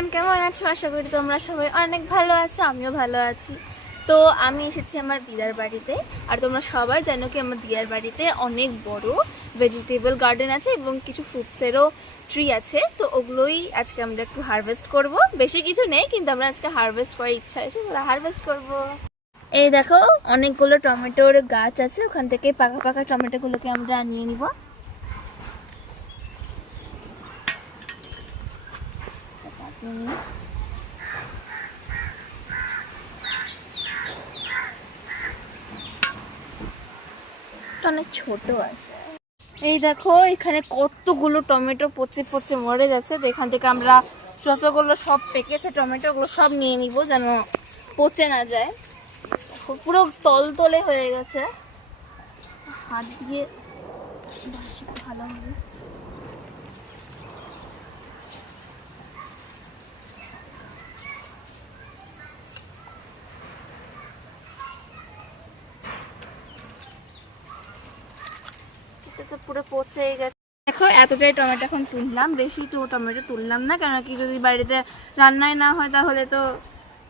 Everyone, কেমন আছো? আশা করি তোমরা সবাই অনেক ভালো আছো, আমিও ভালো আছি। তো আমি এসেছি আমার দিদার বাড়িতে। আর তোমরা সবাই জানো কি আমার দিদার বাড়িতে অনেক বড় ভেজিটেবল গার্ডেন আছে এবং কিছু ফ্রুটসেরও ট্রি আছে। তো ওগুলোই আজকে আমরা একটু হারভেস্ট করব। বেশি কিছু নেই, কিন্তু আমরা আজকে হারভেস্ট করার ইচ্ছা আছে, ওরা হারভেস্ট করব। এই দেখো, অনেকগুলো টমেটোর গাছ আছে, ওখান থেকে পাকা পাকা টমেটোগুলোকে আমরা নিয়ে নিব। অনেক ছোট আছে। এই দেখো, এখানে কতগুলো টমেটো পচে পচে মরে যাচ্ছে। তো এখান থেকে আমরা যতগুলো সব পেকেছে টমেটোগুলো সব নিয়ে নিব, যেন পচে না যায়। পুরো তলতলে হয়ে গেছে, হাত দিয়ে ভালো হবে। তো পুরো পচে গেছে। দেখো, এতটাই টমেটো এখন তুললাম, বেশি তো টমেটো তুললাম না, কেন কি যদি বাড়িতে রান্নায় না হয় তাহলে তো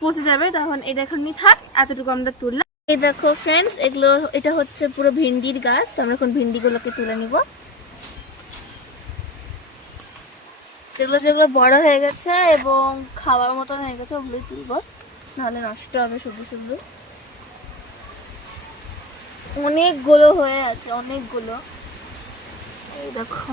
পচে যাবে। তখন এটা এখন থাক, এতটুকু আমরা তুললাম। এই দেখো ফ্রেন্ডস, এটা হচ্ছে পুরো ভিন্ডির গাছ। তো আমরা এখন ভিন্ডিগুলোকে তুলে নিব। যেগুলো যেগুলো বড় হয়ে গেছে এবং খাওয়ার মতন হয়ে গেছে ওগুলোই তুলব, নাহলে নষ্ট হবে সবুজ সবুজ। অনেকগুলো হয়ে আছে, অনেকগুলো। এই দেখো,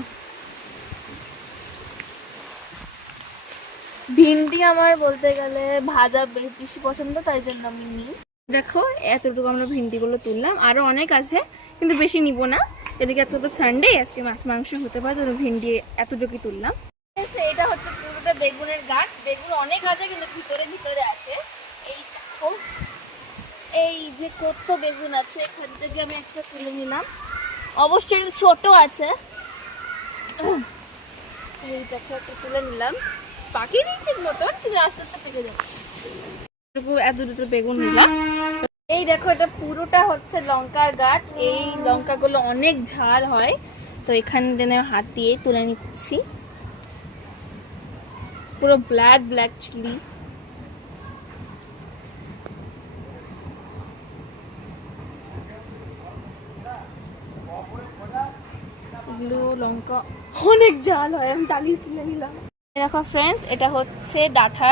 ভিন্ডি আমার বলতে গেলে ভাজা বেশি পছন্দ, তাই জন্য আমি নিই। দেখো, এতটুকু আমরা ভিন্ডিগুলো তুললাম, আরো অনেক আছে কিন্তু বেশি নিব না। এদিকে আজকে তো সানডে, আজকে মাছ মাংস হতে পারে, তো ভিন্ডি এতটুকুই তুললাম। এটা হচ্ছে পুরোটা বেগুনের গাছ। বেগুন অনেক আছে কিন্তু ভিতরে ভিতরে আছে। এই দেখো, এই যে কত বেগুন আছে, এখান থেকে আমি একটা তুলে নিলাম। অবশ্যই ছোট আছে, এই দেখো একটা তুলে নিলাম। পাকিয়ে নিচ্ছে মতন, কিন্তু আস্তে আস্তে পেকে যাচ্ছে। এতটুকু বেগুন নিলাম। এই দেখো, এটা পুরোটা হচ্ছে লঙ্কার গাছ। এই লঙ্কাগুলো অনেক ঝাল হয়, তো এখান থেকে হাত দিয়ে তুলে নিচ্ছি। পুরো ব্ল্যাক ব্ল্যাক চিলি। এগুলো লঙ্কা অনেক ঝাল হয়, আমি তালিয়ে তুলে নিলাম। দেখো ফ্রেন্ডস, এটা হচ্ছে ডাঁটা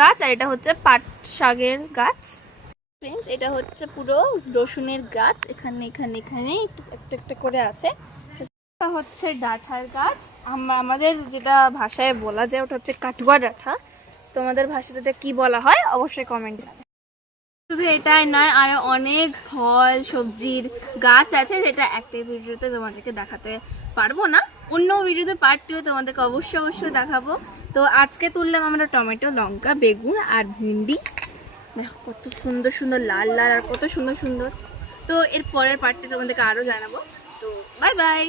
গাছ, আর এটা হচ্ছে পাট শাকের গাছ। ফ্রেন্ডস, এটা হচ্ছে পুরো রসুনের গাছ। এখানে এখানে এখানে একটা একটা করে আছে। এটা হচ্ছে ডাঁটার গাছ। আমাদের যেটা ভাষায় বলা যায় ওটা হচ্ছে কাটুয়া ডাঁটা। তোমাদের ভাষায় যেটা কি বলা হয় অবশ্যই কমেন্ট জানাবে। শুধু এটাই নয়, আরো অনেক ফল সবজির গাছ আছে, যেটা একটা ভিডিওতে তোমাদেরকে দেখাতে পারবো না। অন্য ভিডিওতে পার্ট 2 তোমাদেরকে অবশ্যই দেখাবো। তো আজকে তুললাম আমরা টমেটো, লঙ্কা, বেগুন আর ভিন্ডি। দেখো কত সুন্দর সুন্দর লাল লাল আর কত সুন্দর সুন্দর। তো এর পরের পার্টটা তোমাদেরকে আরো জানাবো। তো বাই বাই।